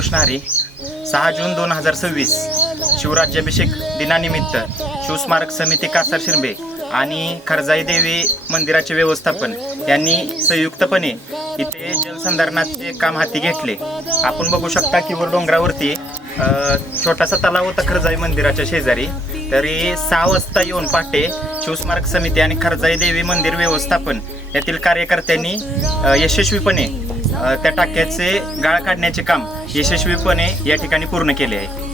रामकृष्ण हरी. 6 जून 2026 शिवराज्याभिषेक दिनानिमित्त शिवस्मारक समिती कासार शिरंबे आणि खरजाई देवी मंदिराचे व्यवस्थापन यांनी संयुक्तपणे इथे जलसंधारणाचे काम हाती घेतले. आपण बघू शकता की वर डोंगरावरती छोटासा तलाव होता खरजाई मंदिराच्या शेजारी. तरी 6 वाजता येऊन पहाटे शिवस्मारक समिती आणि खरजाई देवी मंदिर व्यवस्थापन यातील कार्यकर्त्यांनी यशस्वीपणे त्या टाक्याचे गाळ काढण्याचे काम यशस्वीपणे या ठिकाणी पूर्ण केले आहे.